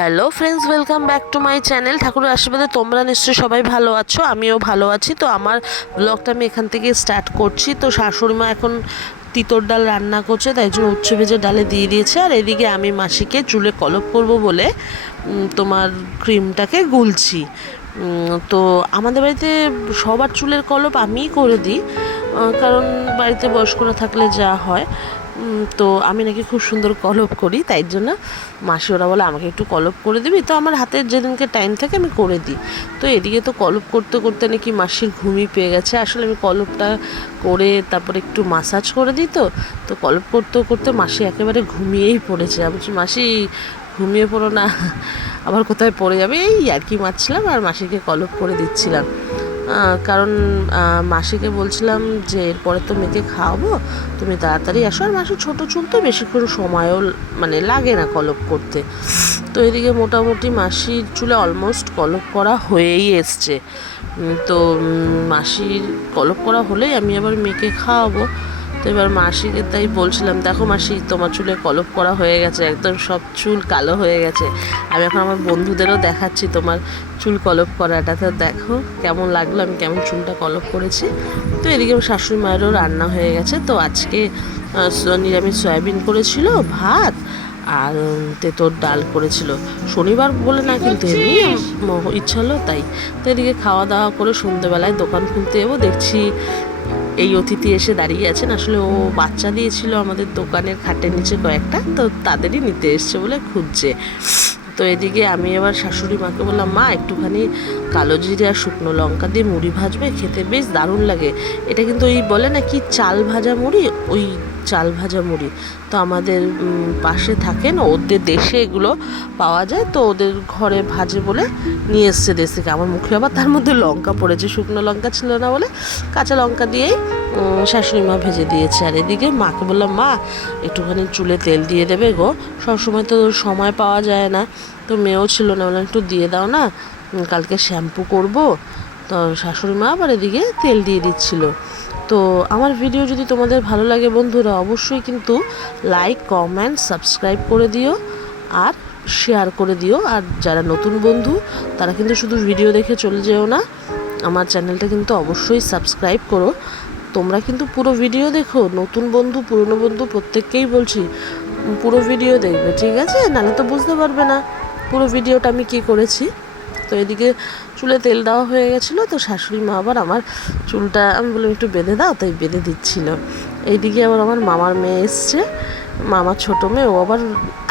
Hello friends, welcome back to my channel. ঠাকুরের আশীর্বাদে তোমরা নিশ্চয়ই সবাই ভালো আছো, আমিও ভালো আছি। তো আমার ব্লগটা আমি এখান থেকে স্টার্ট করছি। তো শাশুড়িমা এখন তিতর ডাল রান্না করছে, তাই জন্য উচ্ছে ভেজে ডালে দিয়ে দিয়েছে। আর এদিকে আমি মাসিকে চুলে কলপ করব বলে তোমার ক্রিমটাকে গুলছি। তো আমাদের বাড়িতে সবার চুলের কলপ আমিই করে দিই, কারণ বাড়িতে বয়স্করা থাকলে যা হয়। তো আমি নাকি খুব সুন্দর কলপ করি, তাই জন্য মাসি ওরা বলে আমাকে একটু কলপ করে দিবি। তো আমার হাতের যেদিনকে টাইম থাকে আমি করে দিই। তো এদিকে তো কলপ করতে করতে নাকি মাসির ঘুমই পেয়ে গেছে। আসলে আমি কলপটা করে তারপরে একটু মাসাজ করে দিই। তো কলপ করতে করতে মাসি একেবারে ঘুমিয়েই পড়েছে। আমি বলছি, মাসি ঘুমিয়ে পড়ো না, আবার কোথায় পড়ে যাবে। এই আর কি মারছিলাম আর মাসিকে কলপ করে দিচ্ছিলাম। কারণ মাসিকে বলছিলাম যে এরপরে তো মেয়েকে খাওয়াবো, তুমি তাড়াতাড়ি আসো। আর মাসির ছোটো চুল তো বেশিক্ষণ সময়ও মানে লাগে না কলপ করতে। তো এদিকে মোটামুটি মাসির চুলে অলমোস্ট কলপ করা হয়েই এসছে। তো মাসির কলপ করা হলেই আমি আবার মেয়েকে খাওয়াবো। তো এবার মাসিকে তাই বলছিলাম, দেখো মাসি, তোমার চুলে কলপ করা হয়ে গেছে, একদম সব চুল কালো হয়ে গেছে। আমি এখন আমার বন্ধুদেরও দেখাচ্ছি তোমার চুল কলপ করাটা, তো দেখো কেমন লাগলো আমি কেমন চুলটা কলপ করেছি। তো এদিকে শাশুড়ি মায়েরও রান্না হয়ে গেছে। তো আজকে নিরামিষ সয়াবিন করেছিল, ভাত আর তেঁতোর ডাল করেছিল। শনিবার বলে না, কিন্তু এমনি ইচ্ছা হলো তাই। তো এদিকে খাওয়া দাওয়া করে সন্ধ্যেবেলায় দোকান খুলতে যাবো। দেখছি এই অতিথি এসে দাঁড়িয়ে আছেন। আসলে ও বাচ্চা দিয়েছিল আমাদের দোকানের খাটের নিচে কয়েকটা, তো তাদেরই নিতে এসছে বলে খুঁজছে। তো এদিকে আমি এবার শাশুড়ি মাকে বললাম, মা একটুখানি কালো জিরে আর শুকনো লঙ্কা দিয়ে মুড়ি ভাজবে, খেতে বেশ দারুণ লাগে। এটা কিন্তু ওই বলে না কি চাল ভাজা মুড়ি, ওই চাল ভাজা মুড়ি। তো আমাদের পাশে থাকেন, ওদের দেশে এগুলো পাওয়া যায়, তো ওদের ঘরে ভাজে বলে নিয়ে এসছে দেশ থেকে। আমার মুখে আবার তার মধ্যে লঙ্কা পড়েছে, শুকনো লঙ্কা ছিল না বলে কাঁচা লঙ্কা দিয়েই শাশুড়ি মা ভেজে দিয়েছে। আর এদিকে মাকে বললাম, মা একটুখানি চুলে তেল দিয়ে দেবে গো, সবসময় তো সময় পাওয়া যায় না। তো মেয়েও ছিল না, বললাম একটু দিয়ে দাও না, কালকে শ্যাম্পু করব। তো শাশুড়ি মা আবার এদিকে তেল দিয়ে দিচ্ছিল। তো আমার ভিডিও যদি তোমাদের ভালো লাগে বন্ধুরা, অবশ্যই কিন্তু লাইক, কমেন্ট, সাবস্ক্রাইব করে দিও আর শেয়ার করে দিও। আর যারা নতুন বন্ধু তারা কিন্তু শুধু ভিডিও দেখে চলে যেও না, আমার চ্যানেলটা কিন্তু অবশ্যই সাবস্ক্রাইব করো। তোমরা কিন্তু পুরো ভিডিও দেখো, নতুন বন্ধু পুরনো বন্ধু প্রত্যেককেই বলছি পুরো ভিডিও দেখবে, ঠিক আছে? নাহলে তো বুঝতে পারবে না পুরো ভিডিওটা আমি কী করেছি। তো এদিকে চুলে তেল দেওয়া হয়ে গেছিলো, তো শাশুড়ি মা আবার আমার চুলটা, আমি বললাম একটু বেঁধে দাও, তাই বেঁধে দিচ্ছিল। এইদিকে আবার আমার মামার মেয়ে এসছে, মামার ছোটো মেয়ে, ও আবার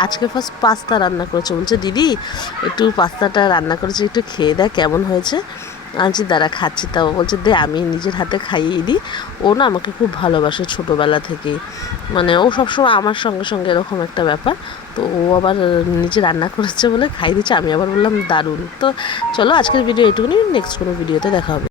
আজকে ফার্স্ট পাস্তা রান্না করেছে। বলছে, দিদি একটু পাস্তাটা রান্না করেছি, একটু খেয়ে দেখ কেমন হয়েছে। আনছি, দাঁড়া খাচ্ছি। তাও বলছে, দে আমি নিজের হাতে খাইয়ে দিই। ও না আমাকে খুব ভালোবাসে ছোটোবেলা থেকেই, মানে ও সবসময় আমার সঙ্গে সঙ্গে এরকম একটা ব্যাপার। তো ও আবার নিজে রান্না করেছে বলে খাই দিচ্ছে, আমি আবার বললাম দারুণ। তো চলো আজকের ভিডিও এটুকুনি, নেক্সট কোনো ভিডিওতে দেখা হবে।